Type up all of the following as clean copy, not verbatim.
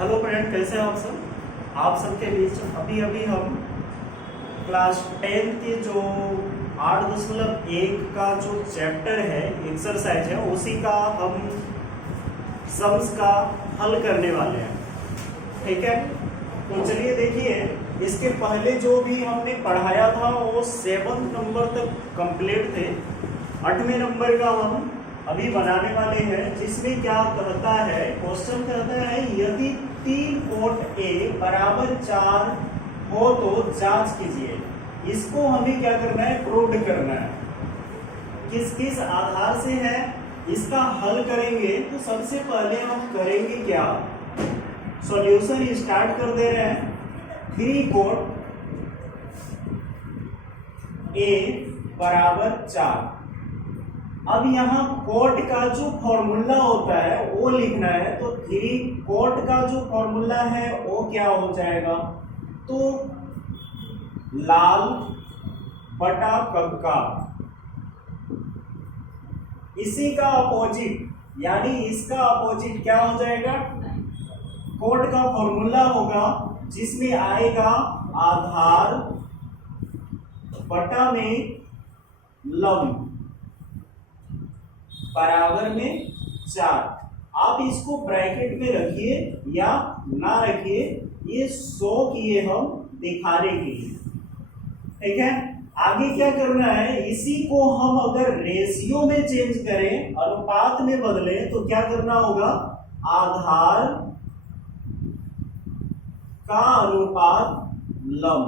Hello friend, कैसे हैं आप सब। आप सबके बीच अभी अभी हम क्लास 10 के जो 8.1 का जो चैप्टर है, एक्सरसाइज है, उसी का हम सम्स का हल करने वाले हैं। ठीक है, तो चलिए देखिए, इसके पहले जो भी हमने पढ़ाया था वो 7 नंबर तक कंप्लीट थे। 8वें नंबर का हम अभी बनाने वाले हैं, जिसमें क्या कहता है, क्वेश्चन कहता है यदि 3 कोट ए बराबर 4 हो तो जांच कीजिए। इसको हमें क्या करना है, प्रूव करना है। किस किस आधार से है, इसका हल करेंगे। तो सबसे पहले हम करेंगे क्या, सॉल्यूशन स्टार्ट कर दे रहे हैं। 3 कोट ए बराबर 4। अब यहाँ कोट का जो फॉर्मूला होता है वो लिखना है। तो 3 कोट का जो फॉर्मूला है वो क्या हो जाएगा, तो लाल बटा कक्का, इसी का अपोजिट, यानी इसका अपोजिट क्या हो जाएगा, कोट का फॉर्मूला होगा जिसमें आएगा आधार बटा में लंब बराबर में 4। आप इसको ब्रैकेट में रखिए या ना रखिए, ये 100 किए हम दिखाने के लिए। ठीक है, आगे क्या करना है, इसी को हम अगर रेशियो में चेंज करें, अनुपात में बदले, तो क्या करना होगा, आधार का अनुपात लंब।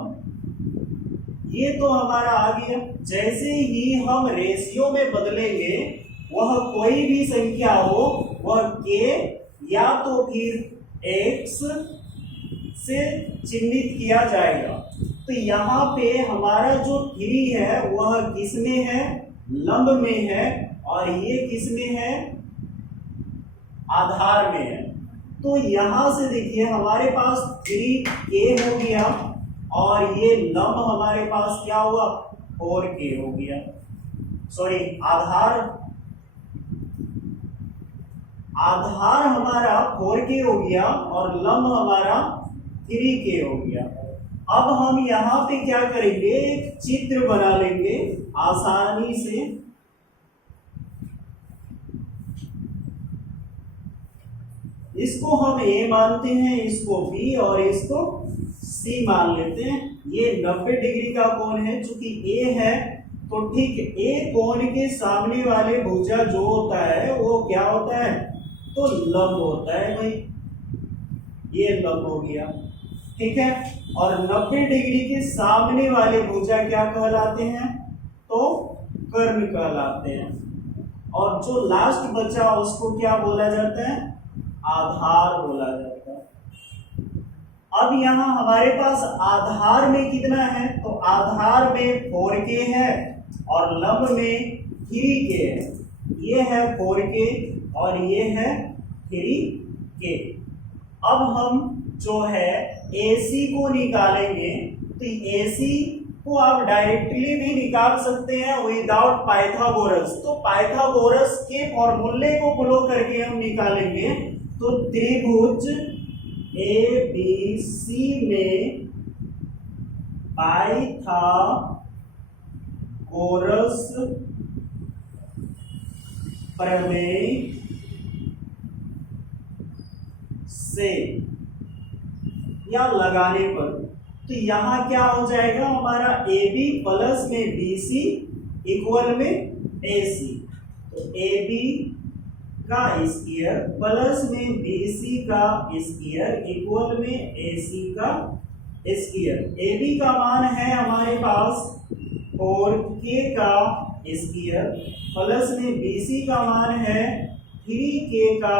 ये तो हमारा आ गया। जैसे ही हम रेशियो में बदलेंगे, वह कोई भी संख्या हो, वह के या तो फिर एक्स से चिन्हित किया जाएगा। तो यहाँ पे हमारा जो 3 है वह किस में है, लंब में है, और ये किस में है, आधार में है। तो यहां से देखिए हमारे पास 3k हो गया, और ये लंब हमारे पास क्या हुआ, 4k हो गया। सॉरी, आधार हमारा 4k हो गया और लंब हमारा 3k हो गया। अब हम यहाँ पे क्या करेंगे, एक चित्र बना लेंगे आसानी से। इसको हम A मानते हैं, इसको B और इसको C मान लेते हैं। ये 90 डिग्री का कोण है, चूंकि A है तो ठीक A कोण के सामने वाले भुजा जो होता है वो क्या होता है, तो लंब होता है भाई। ये लंब हो गया, ठीक है। और 90 डिग्री के सामने वाले भुजा क्या कहलाते हैं, तो कर्ण कहलाते हैं। और जो लास्ट बचा उसको क्या बोला जाता है, आधार बोला जाता है। अब यहाँ हमारे पास आधार में कितना है, तो आधार में 4k है और लंब में 3k है। ये है 4k और ये है 3k। अब हम जो है AC को निकालेंगे। तो AC को आप डायरेक्टली भी निकाल सकते हैं विदाउट पाइथागोरस। तो पाइथागोरस के फॉर्मूले को फॉलो करके हम निकालेंगे। तो त्रिभुज ABC में पाइथागोरस प्रमेय से या लगाने पर, तो यहां क्या हो जाएगा, हमारा AB प्लस में BC इक्वल में AC। तो AB का स्क्वायर प्लस में BC का स्क्वायर इक्वल में AC का स्क्वायर। AB का मान है हमारे पास 4k का स्क्वायर, प्लस में BC का मान है 3k का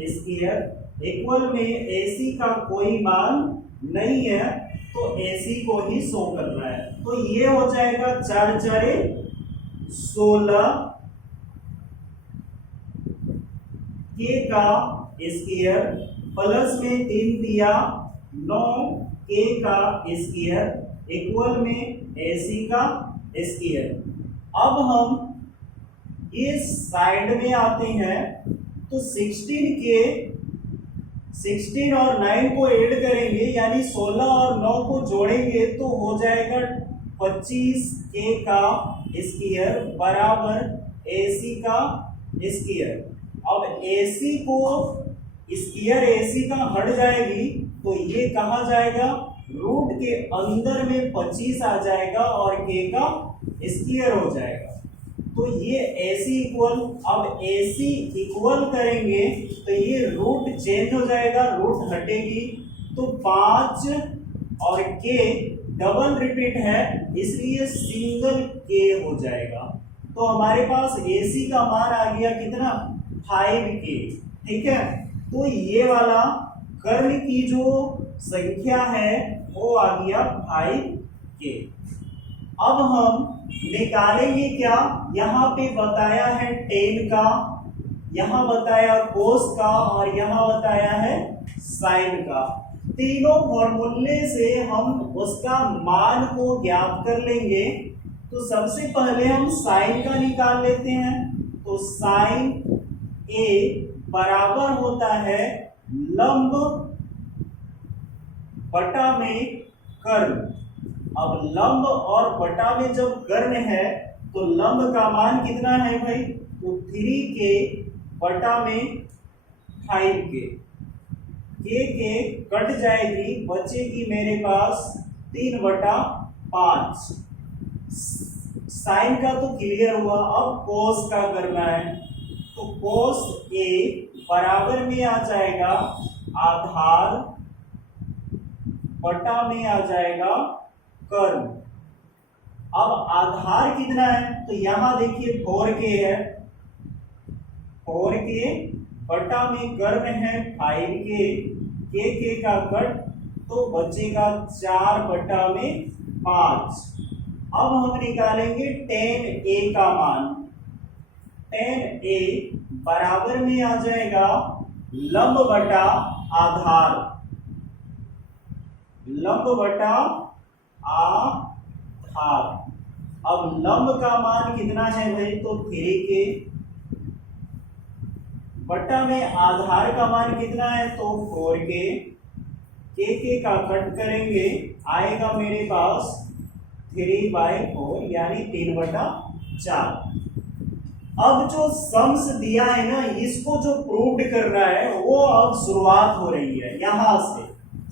स्क्वायर, इक्वल में AC का कोई मान नहीं है, तो AC को ही शो करना है। तो ये हो जाएगा 4 4 16 k का स्क्वायर, प्लस में 3 दिया 9 k का स्क्वायर, इक्वल में AC का स्क्वायर। अब हम इस साइड में आते हैं, तो 16k 16 और 9 को ऐड करेंगे यानी 16 और 9 को जोड़ेंगे तो हो जाएगा 25k का स्क्वायर बराबर AC का स्क्वायर। अब AC को स्क्वायर AC का हट जाएगी तो ये कहा जाएगा रूट के अंदर में 25 आ जाएगा और k का स्क्वायर हो जाएगा। तो ये AC इक्वल, अब AC इक्वल करेंगे तो ये रूट चेंज हो जाएगा, रूट हटेगी तो 5 और k डबल रिपीट है इसलिए सिंगल k हो जाएगा। तो हमारे पास AC का मान आ गया कितना 5k। ठीक है, तो ये वाला कर्ण की जो संख्या है वो आ गया 5k। अब हम निकालेंगे क्या, यहाँ पे बताया है 10 का, यहाँ बताया कोस का और यहाँ बताया है साइन का। तीनों फॉर्मूले से हम उसका मान को ज्ञात कर लेंगे। तो सबसे पहले हम साइन का निकाल लेते हैं। तो साइन ए बराबर होता है लंब बटा में कर्ण। अब लंब और बटा में जब कर्ण है तो लंब का मान कितना है भाई, तो 3k बटा में 5k। के कट जाएगी, बचेगी मेरे पास 3/5। साइन का तो क्लियर हुआ, अब कोस का करना है। तो कोस ए बराबर में आ जाएगा आधार बटा में आ जाएगा कर्ण। अब आधार कितना है, तो यहां देखिए 4k है, 4k बटा में कर्ण है 5k, के का कट तो बचेगा 4/5। अब हम निकालेंगे 10a का मान। 10a बराबर में आ जाएगा लंब बटा आधार, लंब बटा आधार। अब लंब का मान कितना है भाई, तो 3k बटा में आधार का मान कितना है, तो 4k। के का कट करेंगे आएगा मेरे पास 3/4 यानी 3/4। अब जो सम्स दिया है ना, इसको जो प्रूव्ड करना है वो अब शुरुआत हो रही है यहां से।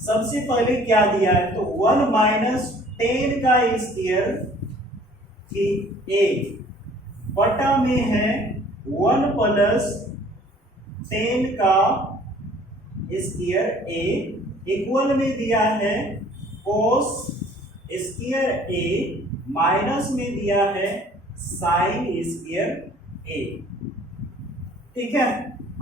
सबसे पहले क्या दिया है, तो 1 - 10 का स्क्वायर की a बटा में है 1 + 10 का स्क्वायर a इक्वल में दिया है कोस स्क्वायर a माइनस में दिया है साइन स्क्वायर a। ठीक है,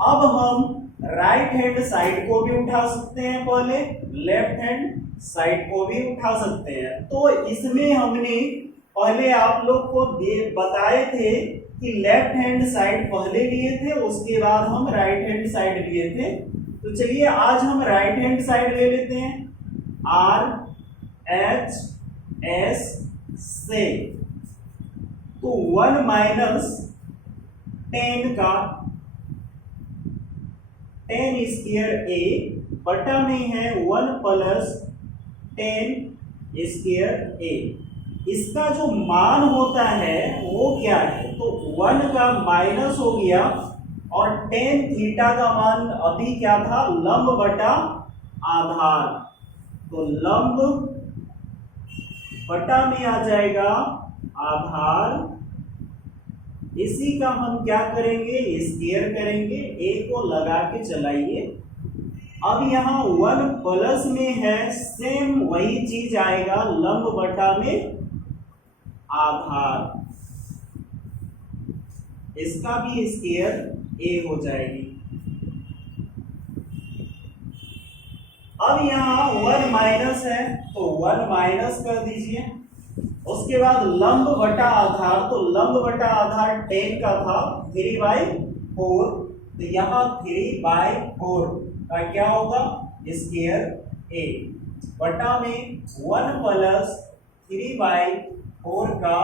अब हम राइट हैंड साइड को भी उठा सकते हैं, पहले लेफ्ट हैंड साइड को भी उठा सकते हैं। तो इसमें हमने पहले आप लोग को बताए थे कि लेफ्ट हैंड साइड पहले लिए थे, उसके बाद हम राइट हैंड साइड लिए थे। तो चलिए आज हम राइट हैंड साइड ले लेते हैं, RHS से। तो 1 - 10 का 10 स्क्वायर a बटा में है 1 + 10 स्क्वायर a। इसका जो मान होता है वो क्या है, तो 1 का माइनस हो गया और tan थीटा का मान अभी क्या था, लंब बटा आधार। तो लंब बटा में आ जाएगा आधार, इसी का हम क्या करेंगे, स्क्वायर करेंगे, a को लगा के चलाइए। अब यहाँ 1 प्लस में है, सेम वही चीज आएगा लंब बटा में आधार, इसका भी स्क्वायर a हो जाएगी। अब यहाँ 1 माइनस है तो 1 माइनस कर दीजिए। उसके बाद लंब बटा आधार, तो लंब बटा आधार 10 का था 3/4, तो यहाँ 3/4 का क्या होगा, स्क्वायर a बटा में 1 + 3/4 का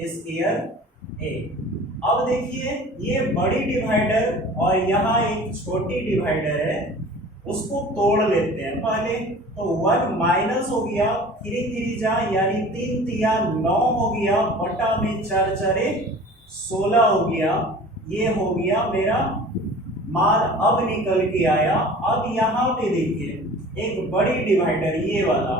स्क्वायर a। अब देखिए ये बड़ी डिवाइडर और यहाँ एक छोटी डिवाइडर है, उसको तोड़ लेते हैं पहले। तो 1 माइनस हो गया 3 3 जा यानी 3 तिया 9 हो गया, बटा में 4 4 16 हो गया। ये हो गया मेरा मान अब निकल के आया। अब यहां पे देखिए एक बड़ी डिवाइडर ये वाला,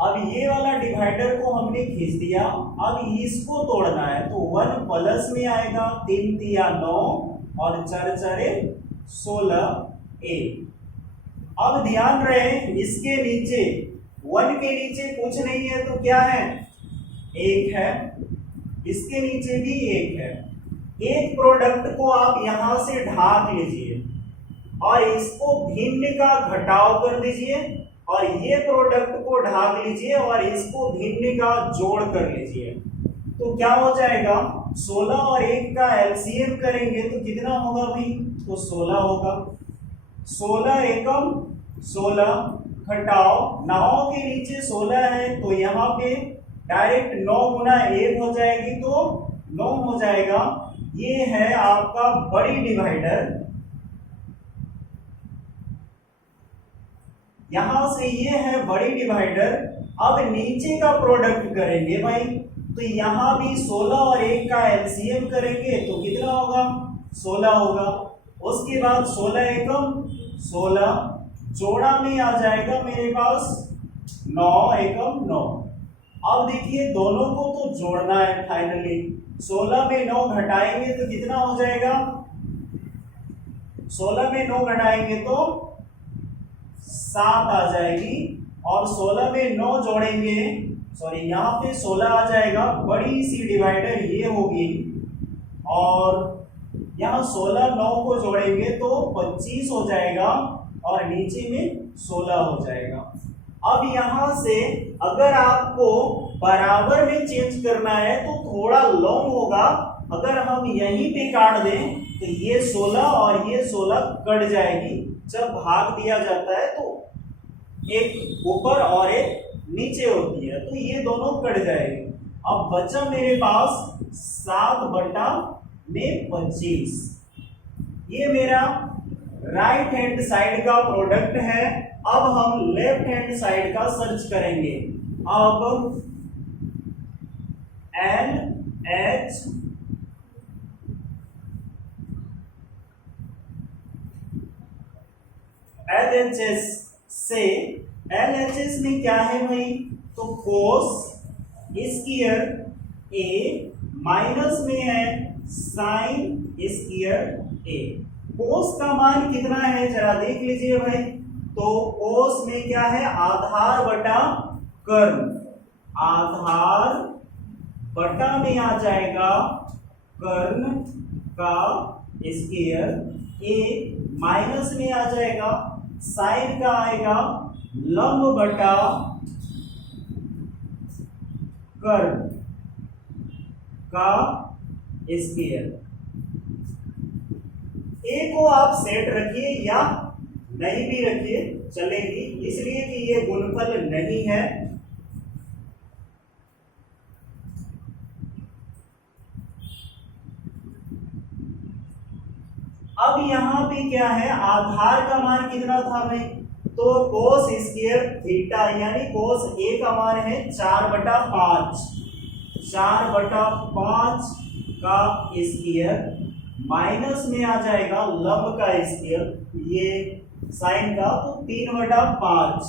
अब ये वाला डिवाइडर को हमने खींच दिया, अब इसको तोड़ना है। तो 1 प्लस में आएगा 3 तिया 9 और 4 4 16 1। अब ध्यान रहे इसके नीचे 1 के नीचे कुछ नहीं है तो क्या है 1 है, इसके नीचे भी 1 है। एक प्रोडक्ट को आप यहां से ढाक लीजिए और इसको भिन्न का घटाव कर दीजिए और ये प्रोडक्ट को ढाक लीजिए और इसको भिन्न का जोड़ कर लीजिए। तो क्या हो जाएगा 16 और 1 का एलसीएम करेंगे तो कितना होगा भाई, तो 16 होगा। 16 एकम 16 घटाओ 9 के नीचे 16 है तो यहाँ पे डायरेक्ट 9 गुना 1 हो जाएगी तो 9 हो जाएगा। ये है आपका बड़ी डिवाइडर। यहां से ये है बड़ी डिवाइडर। अब नीचे का प्रोडक्ट करेंगे भाई, तो यहां भी 16 और 1 का एलसीएम करेंगे तो कितना होगा 16 होगा। उसके बाद 16 एकम 16 जोड़ा में आ जाएगा मेरे पास 9 एकम 9। अब देखिए दोनों को तो जोड़ना है फाइनली। 16 में 9 घटाएंगे तो कितना हो जाएगा, 16 में 9 घटाएंगे तो 7 आ जाएगी और 16 में 9 जोड़ेंगे, सॉरी यहाँ पे 16 आ जाएगा। बड़ी सी डिवाइडर ये होगी और यहाँ 16 9 को जोड़ेंगे तो 25 हो जाएगा और नीचे में 16 हो जाएगा। अब यहां से अगर आपको बराबर में चेंज करना है तो थोड़ा लॉन्ग होगा। अगर हम यहीं पे काट दें तो ये 16 और ये 16 कट जाएगी। जब भाग दिया जाता है तो एक ऊपर और एक नीचे होती है तो ये दोनों कट जाएगी। अब बचा मेरे पास 7 बटा में 25। ये मेरा राइट हैंड साइड का प्रोडक्ट है। अब हम लेफ्ट हैंड साइड का सर्च करेंगे। अब LH LHS से LHS में क्या है भाई, तो कोस स्क्वायर A माइनस में है साइन स्क्वायर A। कोस का मान कितना है जरा देख लीजिए भाई। तो कोस में क्या है आधार बटा कर्ण, आधार बटा में आ जाएगा कर्ण का स्क्वायर। A माइनस में आ जाएगा साइन का आएगा लंब बटा कर्ण का स्क्वायर। ए को आप सेट रखिए या नहीं भी रखिए चलेगी, इसलिए कि ये गुणनफल नहीं है। अब यहां पे क्या है आधार का मान कितना था भाई, तो कोस स्क्वायर थीटा यानी कोस ए का मान है 4/5, 4/5 का स्क्वायर माइनस में आ जाएगा लंब का स्क्वायर ये साइन का, तो 3/5,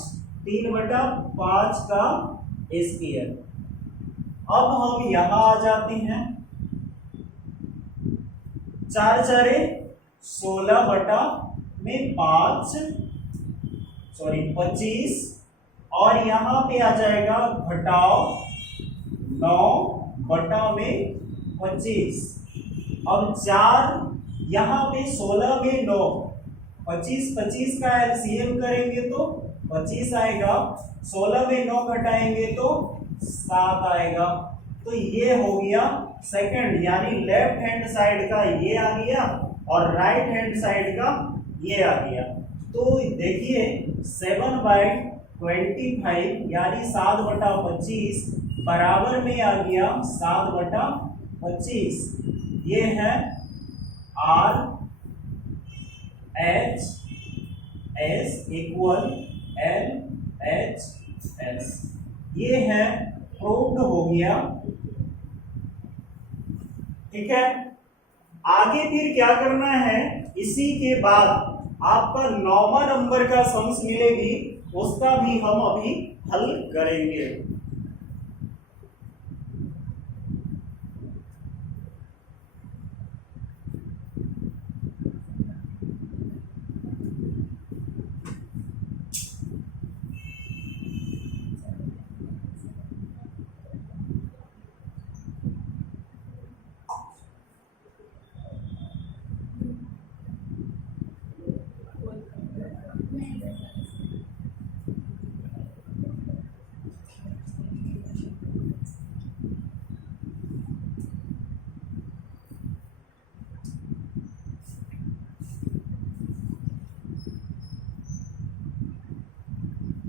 3/5 का स्क्वायर। अब हम यहां आ जाते हैं 4 4 16 बटा में 5 सॉरी 25 और यहां पे आ जाएगा घटाओ 9 बटा में 25। अब 4 यहां पे 16 में 9 25 25 का एलसीएम करेंगे तो 25 आएगा। 16 में 9 घटाएंगे तो 7 आएगा। तो ये हो गया सेकंड यानी लेफ्ट हैंड साइड का ये आ गया और राइट हैंड साइड का ये आ गया। तो देखिए 7/25 यानी 7/25 बराबर में आ गया 7/25। ये है R H S equal L H S. ये है प्रूव्ड हो गया। ठीक है, आगे फिर क्या करना है, इसी के बाद आपका 9वां नंबर का सम्स मिलेगी, उसका भी हम अभी हल करेंगे।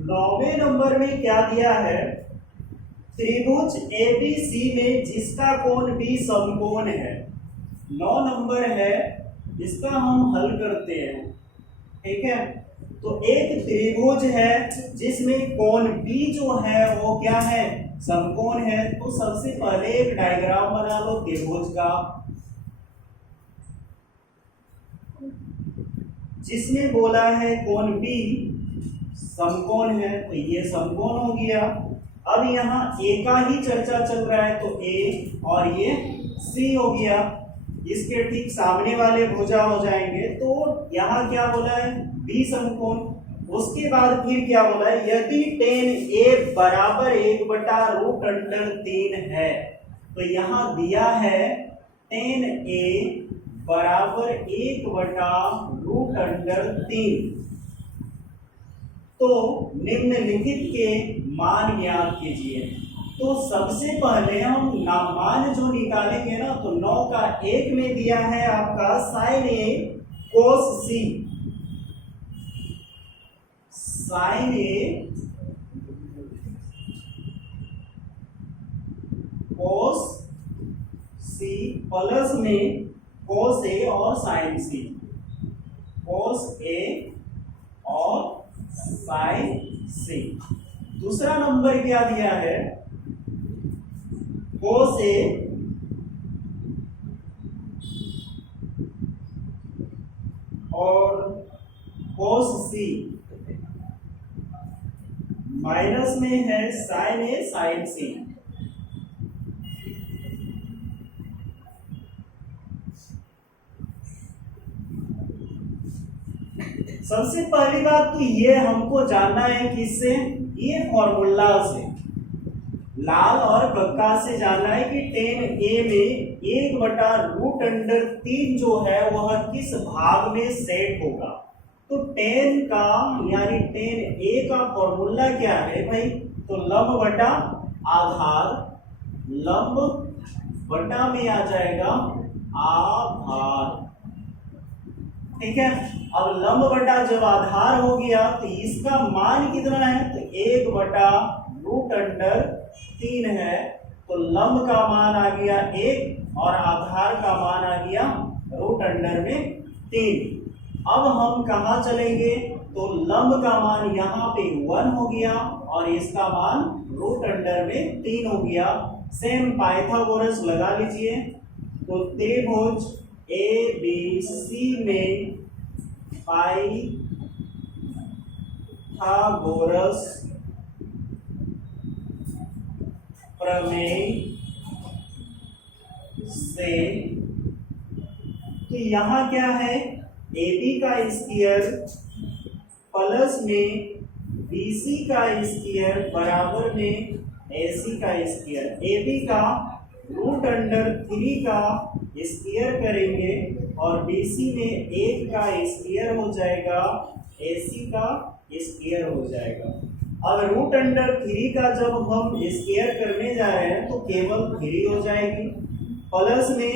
नौवें नंबर में क्या दिया है, त्रिभुज एबीसी में जिसका कोण भी समकोण है। 9 नंबर है, इसका हम हल करते हैं। ठीक है, तो एक त्रिभुज है जिसमें कोण बी जो है वो क्या है, समकोण है। तो सबसे पहले एक डायग्राम बना लो त्रिभुज का, जिसमें बोला है कोण बी समकोण है, तो ये समकोण हो गया। अब यहाँ ए का ही चर्चा चल रहा है, तो ए और ये सी हो गया। इसके ठीक सामने वाले भुजा हो जाएंगे। तो यहाँ क्या बोला है, बी समकोण। उसके बाद फिर क्या बोला है, यदि tan ए बराबर 1/√3 है, तो यहाँ दिया है tan ए बराबर 1/√3। तो निम्नलिखित के मान ज्ञात कीजिए। तो सबसे पहले हम मान जो निकालेंगे ना, तो 9 का 1 में दिया है आपका sin a cos c, sin a cos c plus में cos a और sin c, cos a और sin c। दूसरा नंबर क्या दिया है, cos a और cos c, माइनस में है sin a sin c। सबसे पहली बात तो ये हमको जानना है किससे, ये फॉर्मूला से, लाल और कक्का से जानना है कि tan a में 1/√3 जो है वह किस भाग में सेट होगा। तो tan का यानी tan a का फॉर्मूला क्या है भाई, तो लंब बटा आधार, लंब बटा में आ जाएगा आधार। ठीक है, अब लंब बटा जब आधार हो गया तो इसका मान कितना है, तो 1/√3 है। तो लंब का मान आ गया 1 और आधार का मान आ गया √3। अब हम कहाँ चलेंगे, तो लंब का मान यहाँ पे 1 हो गया और इसका मान √3 हो गया। सेम पाइथागोरस लगा लीजिए। तो त्रिभुज ABC में पाइथागोरस प्रमेय से, तो यहाँ क्या है, AB का स्क्वायर प्लस में BC का स्क्वायर बराबर में AC का स्क्वायर। AB का √3 का स्क्वायर करेंगे और BC में 1 का स्क्वायर हो जाएगा, AC का स्क्वायर हो जाएगा। अब √3 का जब हम स्क्वायर करने जा रहे हैं तो केवल 3 हो जाएगी, प्लस में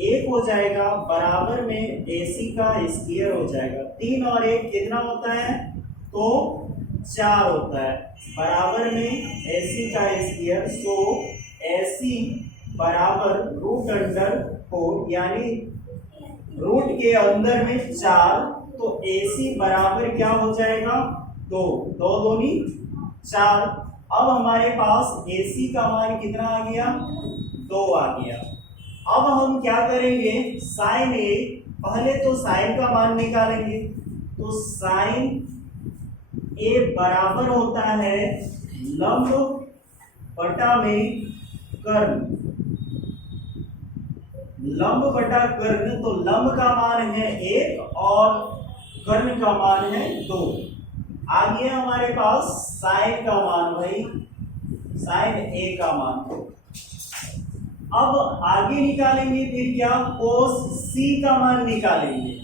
1 हो जाएगा, बराबर में AC का स्क्वायर हो जाएगा। 3 और 1 कितना होता है, तो 4 होता है, बराबर में AC का स्क्वायर। सो AC बराबर √4 यानी रूट के अंदर में 4 तो AC बराबर क्या हो जाएगा 2, 2 दूनी 4। अब हमारे पास AC का मान कितना आ गया 2 आ गया। अब हम क्या करेंगे साइन A, पहले तो साइन का मान निकालेंगे। तो साइन A बराबर होता है लंब बटा में कर्ण, लंब बटा कर्ण। तो लंब का मान है 1 और कर्ण का मान है 2। आ गया हमारे पास साइन का मान भाई, साइन A का मान। अब आगे निकालेंगे फिर क्या कोस C का मान निकालेंगे।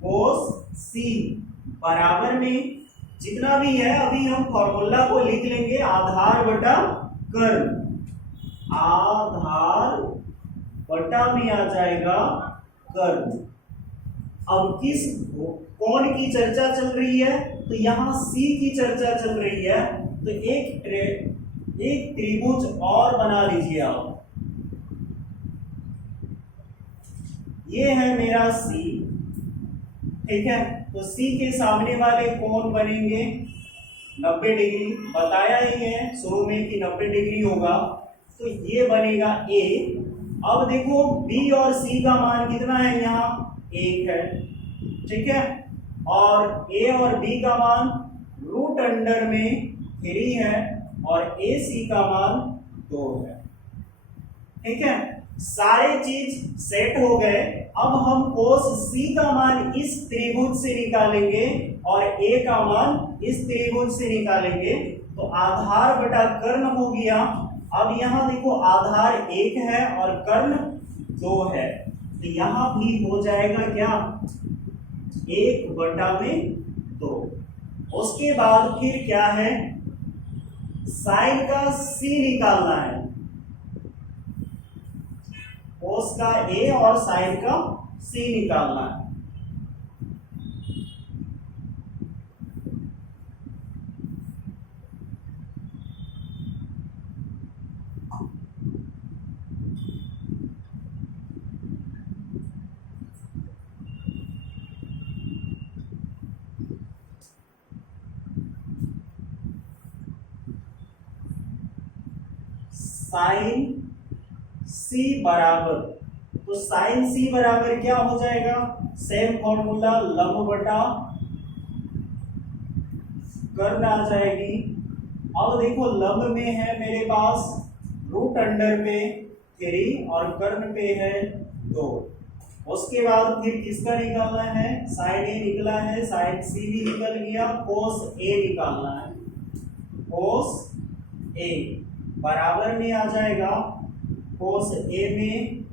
कोस C बराबर में जितना भी है अभी हम फॉर्मूला को लिख लेंगे, आधार बटा कर्ण, आधार बटा में आ जाएगा कर्ण। अब किस कोण की चर्चा चल रही है, तो यहां C की चर्चा चल रही है। तो एक त्रिभुज और बना लीजिए आप। ये है मेरा C, ठीक है। तो C के सामने वाले कोण बनेंगे 90 डिग्री, बताया ही है शुरू में कि 90 डिग्री होगा। तो ये बनेगा A। अब देखो B और C का मान कितना है, यहाँ 1 है, ठीक है। और A और B का मान रूट अंडर में 3 है और AC का मान 2 है, ठीक है। सारे चीज सेट हो गए। अब हम कोस C का मान इस त्रिभुज से निकालेंगे और A का मान इस त्रिभुज से निकालेंगे। तो आधार बटा कर्ण हो गया। अब यहां देखो आधार 1 है और कर्ण 2 है, तो यहां भी हो जाएगा क्या 1 बटा में 2। उसके बाद फिर क्या है साइन का C निकालना है, कोस का A और साइन का C निकालना है। साइन C बराबर, तो साइन C बराबर क्या हो जाएगा, सेम फॉर्मूला लंब बटा कर्ण आ जाएगी। अब देखो लंब में है मेरे पास रूट अंडर पे 3 और कर्ण पे है 2। उसके बाद फिर किसका निकालना है, साइन A निकला है, साइन C भी निकल गया, कोस A निकालना है। कोस A बराबर में आ जाएगा कोस A में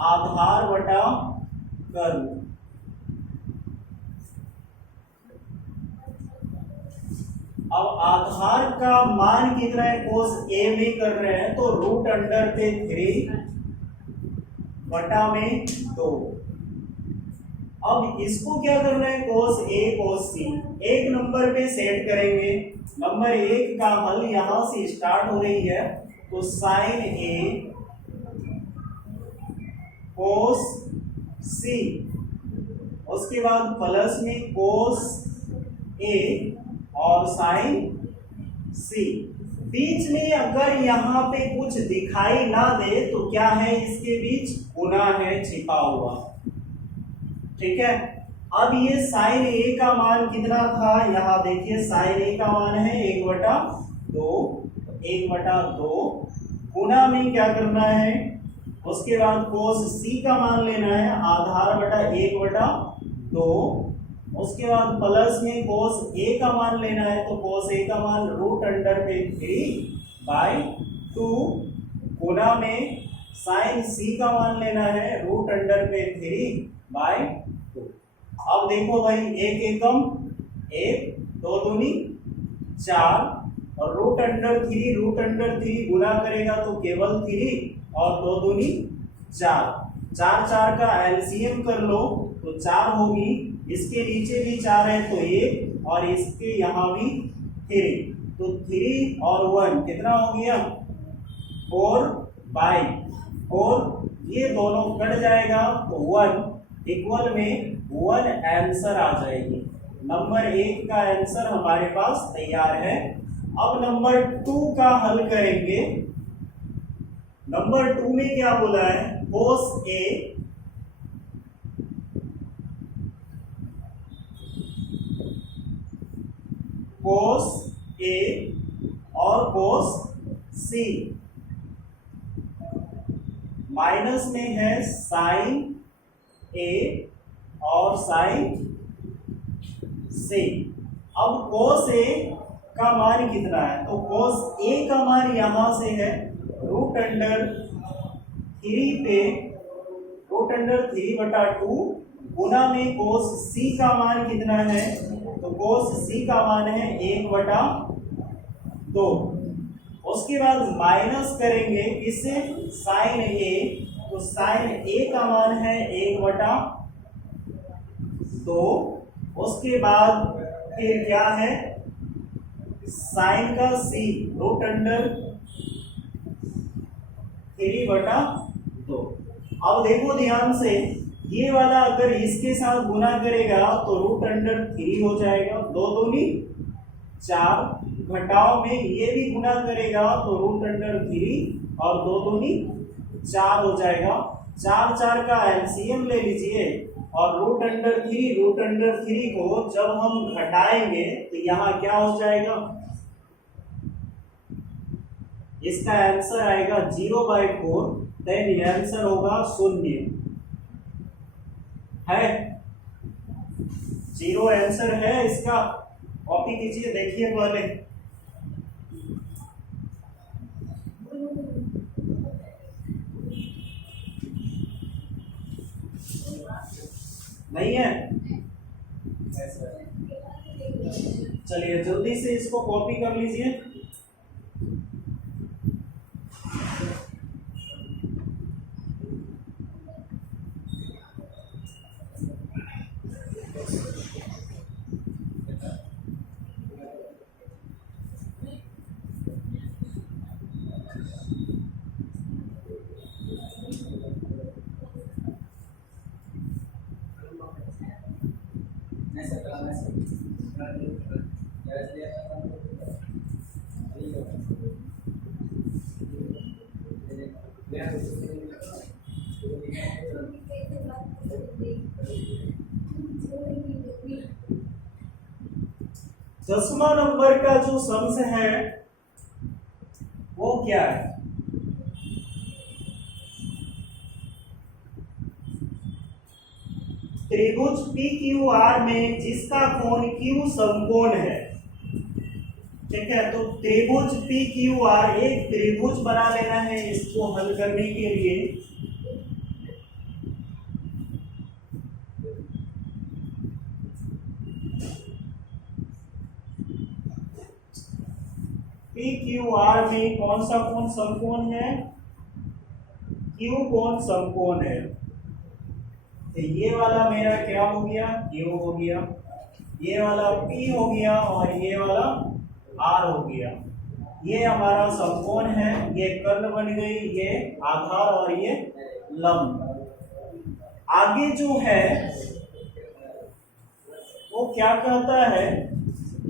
आधार बटा कर्ण। अब आधार का मान कितना है, कोस A में कर रहे हैं तो रूट अंडर पे 3 बटा में 2। अब इसको क्या करना है, कोस A कोस C एक नंबर पे सेट करेंगे। नंबर 1 का हल यहां से स्टार्ट हो रही है, तो साइन A कोस C, उसके बाद प्लस में कोस A और साइन C। बीच में अगर यहाँ पे कुछ दिखाई ना दे तो क्या है, इसके बीच गुना है छिपा हुआ, ठीक है। अब ये साइन A का मान कितना था, यहाँ देखिए साइन A का मान है 1/2, 1/2 गुना में क्या करना है, उसके बाद कोस C का मान लेना है आधार बटा 1/2। उसके बाद प्लस में कोस A का मान लेना है, तो कोस A का मान रूट अंडर पे 3/2 गुना में साइन C का मान लेना है रूट अंडर पे 3/2। अब देखो भाई एक एकम 1, 2 दूनी 4 और रूट अंडर 3 गुना करेगा तो केवल 3 और 2 दूनी 4, 4 का एलसीएम कर लो तो 4 होगी। इसके नीचे भी 4 है तो ये, और इसके यहाँ भी 3, तो 3 और 1 कितना हो गया 4/4। ये दोनों कट जाएगा तो 1, इक्वल में 1 आंसर आ जाएगी। नंबर 1 का आंसर हमारे पास तैयार है। अब नंबर 2 का हल करेंगे। नंबर 2 में क्या बोला है, cos A और cos C, माइनस में है sin A और sin C। अब cos A का मान कितना है, तो cos A का मान यहां से है √3 पे √3/2 गुना में cos C का मान कितना है, तो cos C का मान है 1/2। उसके बाद माइनस करेंगे इससे sin A, तो sin A का मान है 1/2। उसके बाद फिर क्या है, sin का C √3/2। अब देखो ध्यान से, ये वाला अगर इसके साथ गुना करेगा तो √3 हो जाएगा, 2 दूनी 4, घटाव में ये भी गुना करेगा तो √3 और 2 दूनी 4 हो जाएगा। 4 4 का एलसीएम ले लीजिए और √3 को जब हम घटाएंगे तो यहाँ क्या हो जाएगा, इसका आंसर आएगा 0/4, देन आंसर होगा 0 है, 0 आंसर है इसका। कॉपी कीजिए, देखिए पहले। नहीं है, चलिए जल्दी से इसको कॉपी कर लीजिए। दसवां नंबर का जो सम्स है वो क्या है, त्रिभुज PQR में जिसका कोण Q समकोण है, ठीक है। तो त्रिभुज PQR, एक त्रिभुज बना लेना है इसको हल करने के लिए। PQR में कौन सा कोण समकोण है, Q कोण समकोण है। तो ये वाला मेरा क्या हो गया, Q हो गया, ये वाला P हो गया और ये वाला R हो गया। ये हमारा समकोण है, ये कर्ण बन गई, ये आधार और ये लंब। आगे जो है वो क्या कहता है,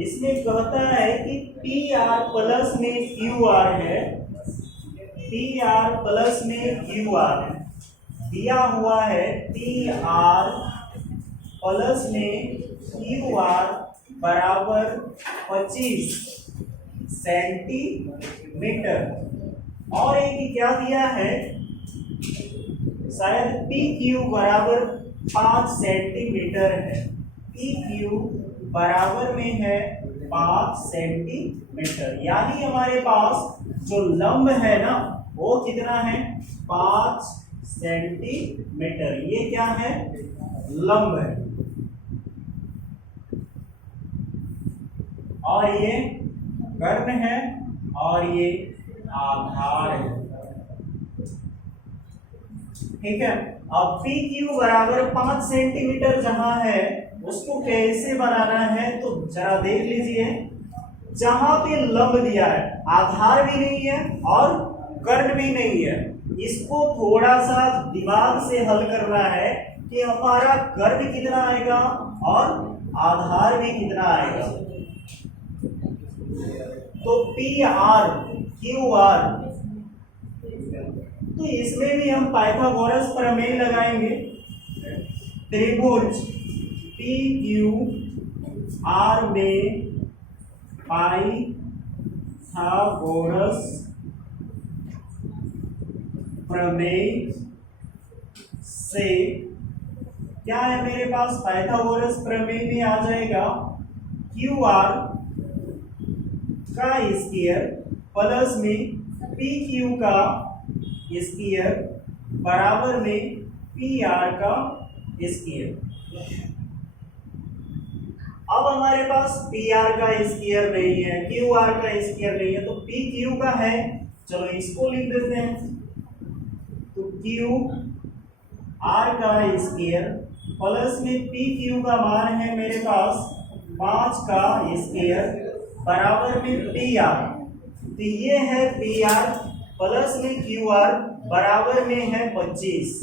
इसमें कहता है कि PR प्लस में QR है, PR प्लस में QR है। दिया हुआ है PR प्लस में QR बराबर 25 सेंटीमीटर, और एक क्या दिया है, शायद PQ बराबर 5 सेंटीमीटर है। PQ बराबर में है 5 सेंटीमीटर, यानी हमारे पास जो लंब है ना वो कितना है, 5 सेंटीमीटर। ये क्या है, लंब है, और ये कर्ण है और ये आधार है, ठीक है। अब PQ बराबर 5 सेंटीमीटर जहां है उसको कैसे बनाना है, तो जरा देख लीजिए। जहां पे लंब दिया है, आधार भी नहीं है और कर्ण भी नहीं है, इसको थोड़ा सा दिमाग से हल करना है। कि हमारा कर्व कितना आएगा और आधार भी कितना आएगा। तो पी आर क्यू आर, तो इसमें भी हम पाइथागोरस प्रमेय लगाएंगे। त्रिभुज पी क्यू आर में पाइथागोरस प्रमेय से क्या है मेरे पास, पाइथागोरस प्रमेय में आ जाएगा क्यू आर का स्क्वायर प्लस में पी क्यू का स्क्वायर बराबर में पी आर का स्क्वायर। अब हमारे पास पी आर का स्क्वायर नहीं है, क्यू आर का स्क्वायर नहीं है, तो पी क्यू का है, चलो इसको लिख देते हैं। तो क्यू आर का स्क्वायर प्लस में पी क्यू का मान है मेरे पास 5 का स्क्वायर बराबर में पी आर। तो ये है पी आर प्लस में क्यू आर बराबर में है 25।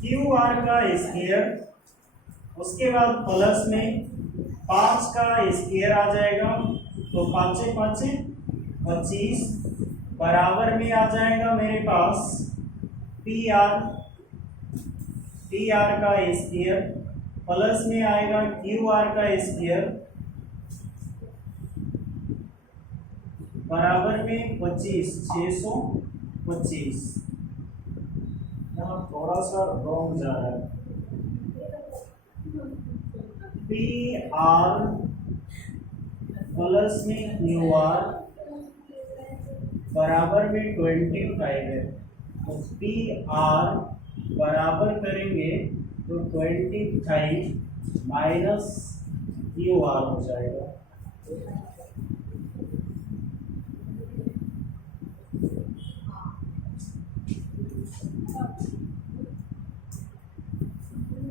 क्यू आर का स्क्वायर उसके बाद प्लस में 5 का स्क्वायर आ जाएगा, तो 5 5 25 बराबर में आ जाएगा मेरे पास पी आर का स्क्वायर प्लस में आएगा क्यू आर का स्क्वायर बराबर में 25 625। यहाँ थोड़ा सा रॉन्ग जा रहा है। पी आर प्लस में क्यू आर बराबर में 25 है, तो पी आर बराबर करेंगे तो 25 माइनस क्यू आर हो जाएगा।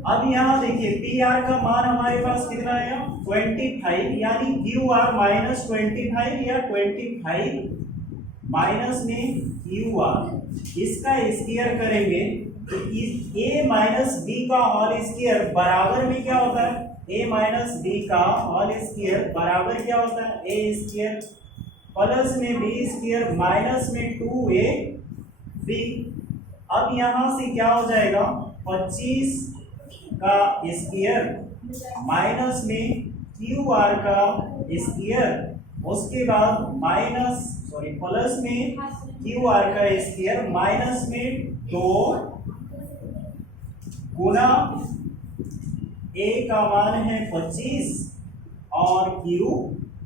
अब यहाँ देखिए पी आर का मान हमारे पास कितना आया 25, यानी क्यू आर माइनस 25 या 25 माइनस में क्यू आर, इसका स्क्वायर करेंगे तो ए माइनस बी का होल स्क्वायर बराबर में क्या होता है, ए माइनस बी का होल स्क्वायर बराबर क्या होता है ए स्क्वायर प्लस में बी स्क्वायर माइनस में 2a बी। अब यहाँ से क्या हो जाएगा 25 का स्क्वायर माइनस में क्यू आर का स्क्वायर, उसके बाद प्लस में क्यू आर का स्क्वायर माइनस में 2 गुना ए का मान है 25 और क्यू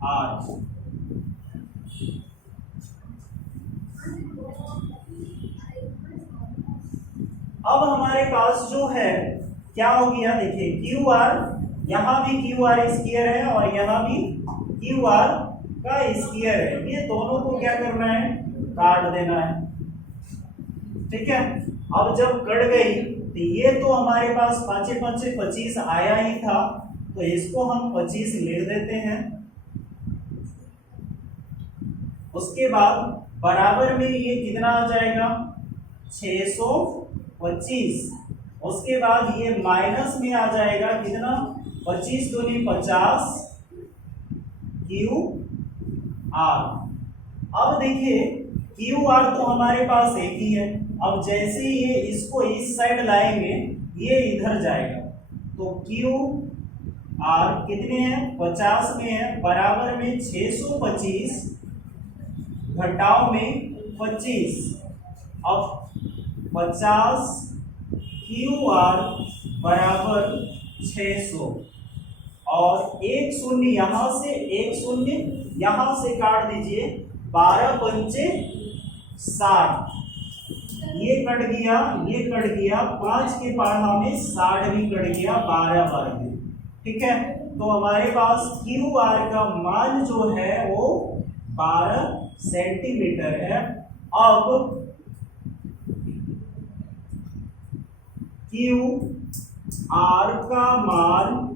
आर। अब हमारे पास जो है क्या हो गया, देखिए क्यू आर, यहाँ भी क्यू आर स्क्वायर है और यहाँ भी क्यू आर का स्क्वायर है, ये दोनों को क्या करना है काट देना है। ठीक है, अब जब कट गई तो ये तो हमारे पास 5 5 25 आया ही था, तो इसको हम 25 लिख देते हैं। उसके बाद बराबर में ये कितना आ जाएगा 625, उसके बाद ये माइनस में आ जाएगा कितना 25 दूनी 50 क्यू आर। अब देखिए क्यू आर तो हमारे पास एक ही है, अब जैसे ये इसको इस साइड लाएंगे ये इधर जाएगा, तो क्यू आर कितने हैं 50 में है बराबर में 625 घटाओ में 25। अब 50 क्यू आर बराबर 600 और एक शून्य यहां से एक शून्य यहां से काट दीजिए, 12 पंचे 60, ये कट गया, ये कट गया, 5 के पढ़ा में 60 भी कट गया, 12 बन गए। ठीक है, तो हमारे पास क्यू आर का मान जो है वो 12 सेंटीमीटर है। अब क्यू आर का मान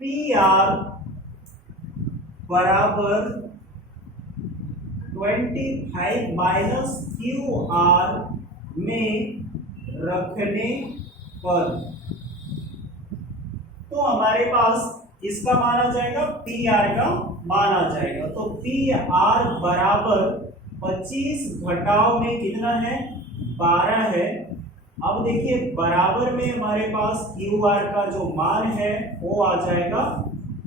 पी आर बराबर 25 माइनस क्यू आर में रखने पर तो हमारे पास इसका मान आ जाएगा, पी आर का मान आ जाएगा। तो पी आर बराबर 25 घटाव में कितना है, 12 है। अब देखिए बराबर में हमारे पास क्यू आर का जो मान है वो आ जाएगा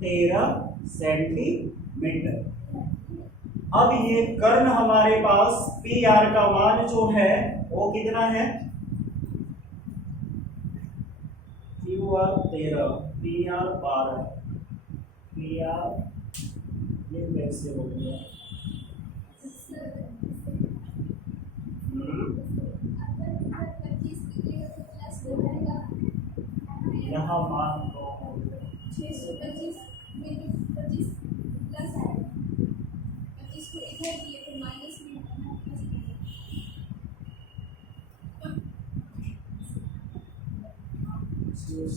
13 सेंटीमीटर। अब ये कर्ण हमारे पास पी आर का मान जो है वो कितना है, Q R 13, P R 12, P R ये कैसे हो गया, यहाँ मान लो हो गया 625 में 25 प्लस है, 25 को इधर किए तो माइनस में हटाना प्लस छोड़